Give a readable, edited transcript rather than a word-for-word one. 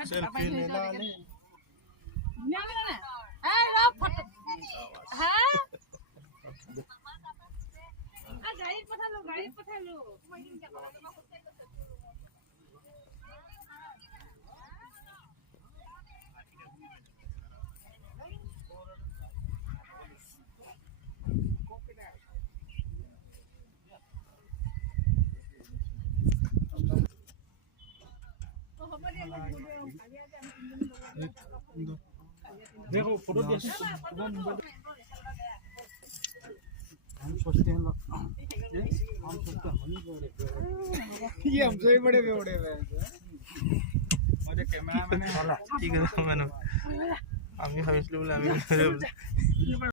सेल्फी लेना ने देखो फोटो देखो हम सोचते हैं हम सोचते हैं ये हमसे भी बड़े हुए मुझे कैमरा मैन ठीक है मैंने আমি ভাবিছিলো বলে আমি